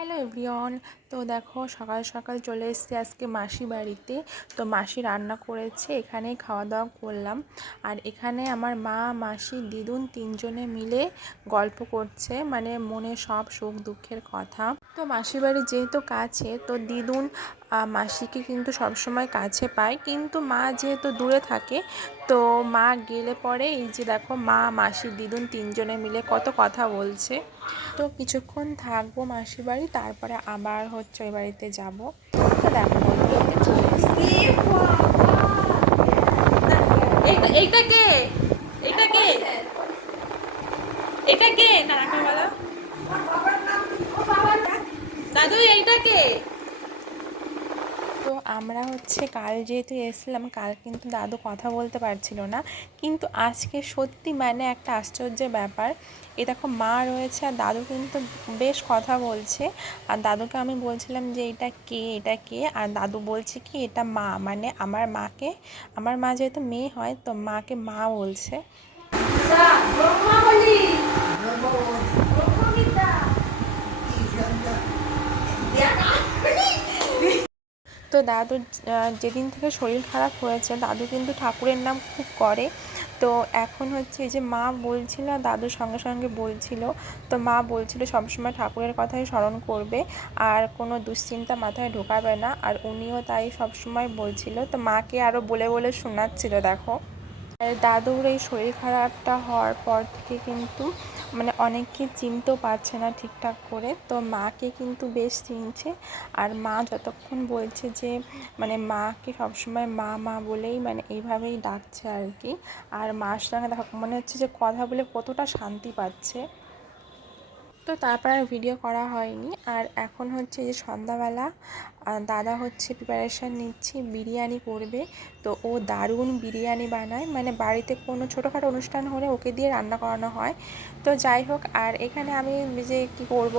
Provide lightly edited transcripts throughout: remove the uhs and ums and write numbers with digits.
Hello everyone. তো দেখো সকাল সকাল চলে এসেছি আজকে মাসি বাড়িতে। তো মাসি রান্না করেছে, এখানেই খাওয়া দাওয়া করলাম। আর এখানে আমার মা, মাসি, দিদুন তিনজনে মিলে গল্প করছে, মানে মনে সব সুখ দুঃখের কথা। তো মাসি বাড়ি যেহেতু কাছে, তো দিদুন মাসিকে কিন্তু সবসময় কাছে পায়, কিন্তু মা যেহেতু দূরে থাকে, তো মা গেলে পরে এই যে দেখো মা, মাসি, দিদুন তিনজনে মিলে কত কথা বলছে। তো কিছুক্ষণ থাকবো মাসির বাড়ি, তারপরে আবার হচ্ছে ওই বাড়িতে যাব। তো দেখো বলতে বলতে চলে এসেছি। এইটা কে? এটা কে? এটা কে? কানাকে বলো দাদু, এইটা কে? তো আমরা হচ্ছে কাল যেহেতু এসেছিলাম, কাল কিন্তু দাদু কথা বলতে পারছিল না, কিন্তু আজকে সত্যি মানে একটা আশ্চর্যের ব্যাপার। এ দেখো মা রয়েছে আর দাদু কিন্তু বেশ কথা বলছে। আর দাদুকে আমি বলছিলাম যে এটা কে, এটা কে, আর দাদু বলছে কি এটা মা, মানে আমার মাকে, আমার মা যেহেতু মেয়ে হয় তো মাকে মা বলছে। তো দাদুর যেদিন থেকে শরীর খারাপ হয়েছে, দাদু কিন্তু ঠাকুরের নাম খুব করে। তো এখন হচ্ছে এই যে মা বলছিল, দাদুর সঙ্গে সঙ্গে বলছিল। তো মা বলছিল সবসময় ঠাকুরের কথাই স্মরণ করবে, আর কোনো দুশ্চিন্তা মাথায় ঢোকাবে না, আর উনিও তাই সবসময় বলছিল। তো মাকে আরও বলে বলে শোনাচ্ছিল দেখো। আর দাদুর এই শরীর খারাপটা হওয়ার পর থেকে কিন্তু মানে অনেককে চিনতেও পারছে না ঠিকঠাক করে, তো মাকে কিন্তু বেশ চিনছে। আর মা যতক্ষণ বলছে যে মানে মাকে সবসময় মা মা বলেই মানে এইভাবেই ডাকছে আর কি। আর মার সঙ্গে দেখো মনে হচ্ছে যে কথা বলে কতটা শান্তি পাচ্ছে। তো তারপর আর ভিডিও করা হয়নি। আর এখন হচ্ছে যে সন্ধ্যাবেলা দাদা হচ্ছে প্রিপারেশান নিচ্ছে, বিরিয়ানি করবে। তো ও দারুণ বিরিয়ানি বানায়, মানে বাড়িতে কোনো ছোটোখাটো অনুষ্ঠান হলে ওকে দিয়ে রান্না করানো হয়। তো যাই হোক, আর এখানে আমি যে কী করব,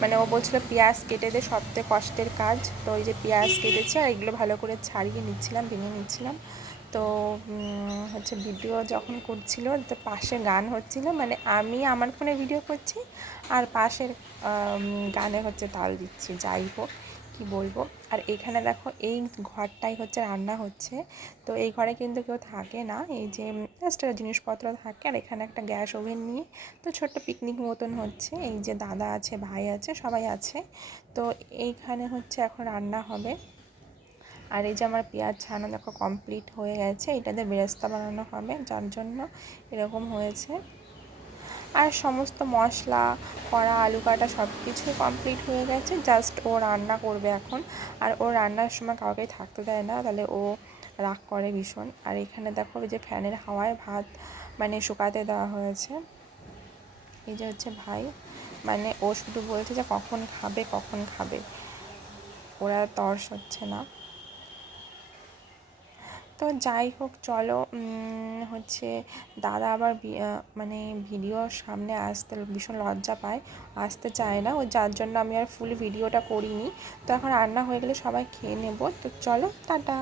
মানে ও বলছিল পেঁয়াজ কেটে দে, সবথেকে কষ্টের কাজ। তো ওই যে পেঁয়াজ কেটেছে আর এগুলো ভালো করে ছাড়িয়ে নিচ্ছিলাম, ভেঙে নিচ্ছিলাম। তো হচ্ছে ভিডিও যখন করছিল, তো পাশে গান হচ্ছিল, মানে আমি আমার ফোনে ভিডিও করছি আর পাশের গানে হচ্ছে তাল দিচ্ছি। যাই হোক, কী বলবো। আর এখানে দেখো এই ঘরটাই হচ্ছে রান্না হচ্ছে। তো এই ঘরে কিন্তু কেউ থাকে না, এই যে জাস্ট জিনিসপত্র থাকে। আর এখানে একটা গ্যাস ওভেন নিয়ে তো ছোট্ট পিকনিক মতন হচ্ছে। এই যে দাদা আছে, ভাই আছে, সবাই আছে। তো এইখানে হচ্ছে এখন রান্না হবে। আর এই যে আমার পেঁয়াজ ছাড়ানো দেখো কমপ্লিট হয়ে গেছে, এটাতে বেরেস্তা বানানো হবে, যার জন্য এরকম হয়েছে। আর সমস্ত মশলা কড়া, আলু কাটা সব কিছুই কমপ্লিট হয়ে গেছে, জাস্ট ও রান্না করবে এখন। আর ও রান্নার সময় কাউকেই থাকতে দেয় না, তাহলে ও রাগ করে ভীষণ। আর এখানে দেখো যে ফ্যানের হাওয়ায় ভাত মানে শুকাতে দেওয়া হয়েছে। এই যে হচ্ছে ভাই, মানে ও শুধু বলছে যে কখন খাবে, কখন খাবে, ওরা তর্স হচ্ছে না। তো যাই হোক চলো, হচ্ছে দাদা আবার মানে ভিডিওর সামনে আসতে ভীষণ লজ্জা পায়, আসতে চায় না ও, যার জন্য আমি আর ফুল ভিডিওটা করিনি। তো এখন রান্না হয়ে গেলে সবাই খেয়ে নেব। তো চলো টাটা।